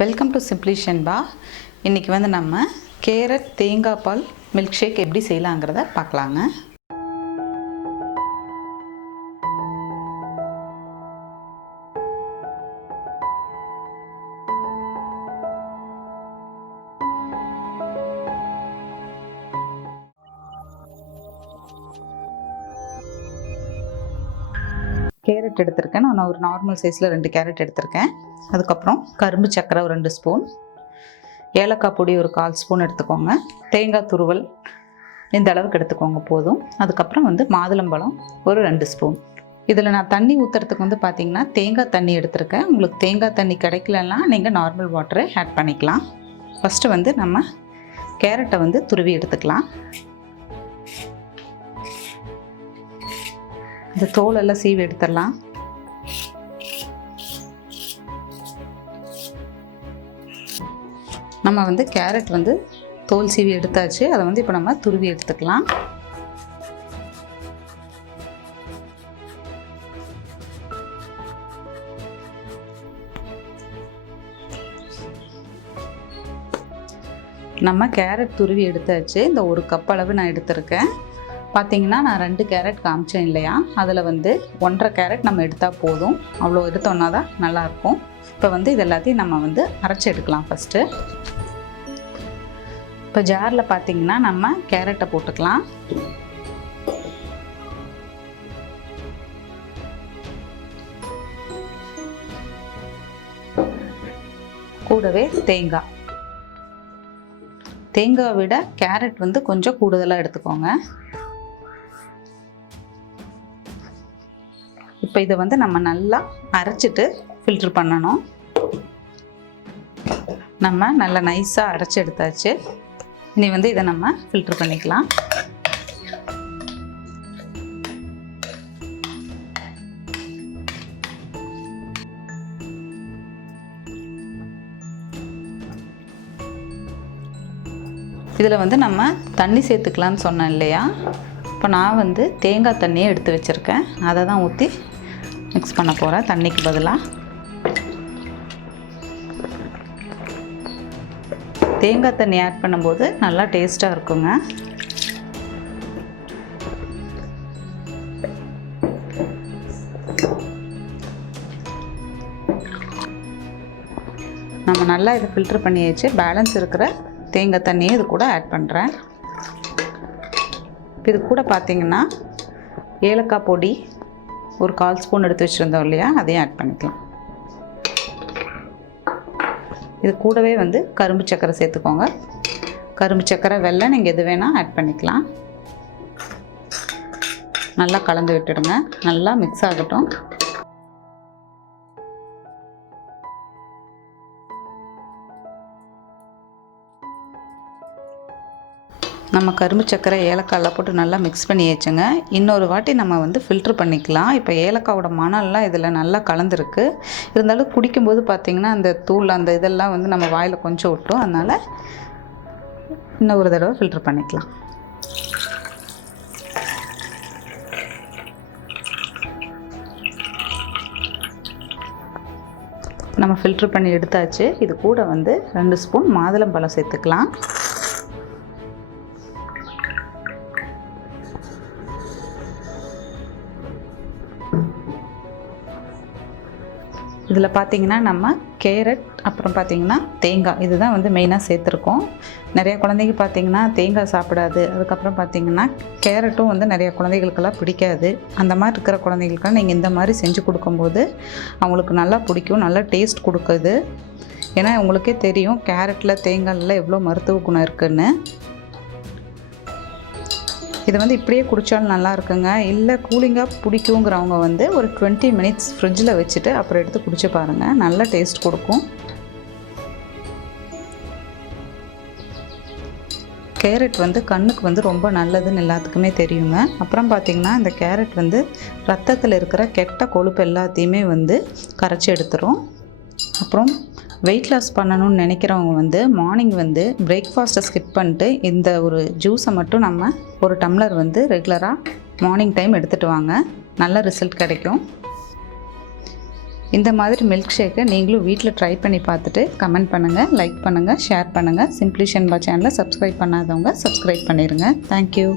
Welcome to simply Shenba. இன்றைக்கி வந்து நம்ம கேரட் தேங்காய் பால் மில்க் ஷேக் எப்படி செய்யலாங்கிறத பார்க்கலாங்க. கேரட் எடுத்திருக்கேன். நான் ஒரு நார்மல் சைஸில் 2 கேரட் எடுத்திருக்கேன். அதுக்கப்புறம் கரும்பு சர்க்கரை ஒரு 2 ஸ்பூன், ஏலக்காய் பொடி ஒரு 1/4 ஸ்பூன் எடுத்துக்கோங்க. தேங்காய் துருவல் இந்த அளவுக்கு எடுத்துக்கோங்க போதும். அதுக்கப்புறம் வந்து மாதுளம்பழம் ஒரு 2 ஸ்பூன். இதில் நான் தண்ணி ஊற்றுறதுக்கு வந்து பார்த்திங்கன்னா தேங்காய் தண்ணி எடுத்திருக்கேன். உங்களுக்கு தேங்காய் தண்ணி கிடைக்கலன்னா நீங்கள் நார்மல் வாட்டரை ஆட் பண்ணிக்கலாம். ஃபஸ்ட்டு வந்து நம்ம கேரட்டை வந்து துருவி எடுத்துக்கலாம். இந்த தோலெல்லாம் சீவி எடுத்துடலாம். நம்ம வந்து கேரட் வந்து தோல் சீவி எடுத்தாச்சு. அதை வந்து இப்போ நம்ம துருவி எடுத்துக்கலாம். நம்ம கேரட் துருவி எடுத்தாச்சு. இந்த 1 கப் அளவு நான் எடுத்திருக்கேன். பார்த்திங்கன்னா நான் 2 கேரட் காமிச்சேன் இல்லையா, அதில் வந்து 1.5 கேரட் நம்ம எடுத்தால் போதும். அவ்வளோ எடுத்தோன்னா தான் நல்லாயிருக்கும். இப்போ வந்து இது எல்லாத்தையும் நம்ம வந்து அரைச்சி எடுக்கலாம். ஃபஸ்ட்டு இப்போ ஜாரில் பார்த்திங்கன்னா நம்ம கேரட்டை போட்டுக்கலாம். கூடவே தேங்காய் விட கேரட் வந்து கொஞ்சம் கூடுதலாக எடுத்துக்கோங்க. இப்போ இதை வந்து நம்ம நல்லா அரைச்சிட்டு ஃபில்ட்ரு பண்ணணும். நம்ம நல்லா நைஸாக அரைச்சி எடுத்தாச்சு. இனி வந்து இதை நம்ம ஃபில்ட்ரு பண்ணிக்கலாம். இதில் வந்து நம்ம தண்ணி சேர்த்துக்கலான்னு சொன்னேன் இல்லையா, இப்போ நான் வந்து தேங்காய் தண்ணியை எடுத்து வச்சுருக்கேன். அதை தான் ஊற்றி மிக்ஸ் பண்ண போகிறேன் தண்ணிக்கு பதிலாக. தேங்காய் தண்ணி ஆட் பண்ணும்போது நல்லா டேஸ்ட்டாக இருக்குங்க. நம்ம நல்லா இதை ஃபில்ட்ரு பண்ணியாச்சு. பேலன்ஸ் இருக்கிற தேங்காய் தண்ணியை இது கூட ஆட் பண்ணுறேன். இது கூட பார்த்திங்கன்னா ஏலக்காய் பொடி ஒரு 1/4 ஸ்பூன் எடுத்து வச்சுருந்தோம் இல்லையா, அதையும் ஆட் பண்ணிக்கலாம். இது கூடவே வந்து கரும்பு சர்க்கரை சேர்த்துக்கோங்க. கரும்பு சர்க்கரை, வெல்லம் நீங்கள் எது வேணால் ஆட் பண்ணிக்கலாம். நல்லா கலந்து விட்டுடுங்க. நல்லா மிக்ஸ் ஆகட்டும். நம்ம கரும்பு சர்க்கரை ஏலக்காயெல்லாம் போட்டு நல்லா மிக்ஸ் பண்ணி வச்சுங்க. இன்னொரு வாட்டி நம்ம வந்து ஃபில்ட்ரு பண்ணிக்கலாம். இப்போ ஏலக்காயோட மணம்லாம் இதில் நல்லா கலந்துருக்கு. இருந்தாலும் குடிக்கும்போது பார்த்திங்கன்னா அந்த தூள் அந்த இதெல்லாம் வந்து நம்ம வாயில் கொஞ்சம் விட்டோம். அதனால் இன்னொரு தடவை ஃபில்ட்ரு பண்ணிக்கலாம். நம்ம ஃபில்ட்ரு பண்ணி எடுத்தாச்சு. இது கூட வந்து 2 ஸ்பூன் மாதுளம்பழம் சேர்த்துக்கலாம். இதில் பார்த்திங்கன்னா நம்ம கேரட் அப்புறம் பார்த்திங்கன்னா தேங்காய் இதுதான் வந்து மெயினாக சேர்த்துருக்கோம். நிறைய குழந்தைங்க பார்த்திங்கன்னா தேங்காய் சாப்பிடாது. அதுக்கப்புறம் பார்த்திங்கன்னா கேரட்டும் வந்து நிறைய குழந்தைகளுக்கெல்லாம் பிடிக்காது. அந்த மாதிரி இருக்கிற குழந்தைகளுக்கெல்லாம் நீங்கள் இந்த மாதிரி செஞ்சு கொடுக்கும்போது அவங்களுக்கு நல்லா பிடிக்கும், நல்லா டேஸ்ட் கொடுக்குது. ஏன்னா உங்களுக்கே தெரியும் கேரட்டில் தேங்காயில் எவ்வளோ மருத்துவ குணம் இருக்குதுன்னு. இது வந்து இப்படியே குடித்தாலும் நல்லா இருக்குங்க. இல்லை கூலிங்காக பிடிக்குங்கிறவங்க வந்து ஒரு 20 மினிட்ஸ் ஃப்ரிட்ஜில் வச்சுட்டு அப்புறம் எடுத்து குடிச்சு பாருங்கள். நல்ல டேஸ்ட் கொடுக்கும். கேரட் வந்து கண்ணுக்கு வந்து ரொம்ப நல்லதுன்னு எல்லாத்துக்குமே தெரியுங்க. அப்புறம் பார்த்திங்கன்னா இந்த கேரட் வந்து ரத்தத்தில் இருக்கிற கெட்ட கொழுப்பு எல்லாத்தையுமே வந்து கரைச்சி எடுத்துரும். அப்புறம் வெயிட் லாஸ் பண்ணணும்னு நினைக்கிறவங்க வந்து மார்னிங் வந்து பிரேக்ஃபாஸ்ட்டை ஸ்கிப் பண்ணிட்டு இந்த ஒரு ஜூஸை மட்டும் நம்ம ஒரு டம்ளர் வந்து ரெகுலராக மார்னிங் டைம் எடுத்துகிட்டு வாங்க. நல்ல ரிசல்ட் கிடைக்கும். இந்த மாதிரி மில்க் ஷேக்கை நீங்களும் வீட்டில் ட்ரை பண்ணி பார்த்துட்டு கமெண்ட் பண்ணுங்கள், லைக் பண்ணுங்கள், ஷேர் பண்ணுங்கள். சிம்பிளி ஷென்பா சேனலை சப்ஸ்கிரைப் பண்ணாதவங்க சப்ஸ்கிரைப் பண்ணிடுங்க. தேங்க்யூ.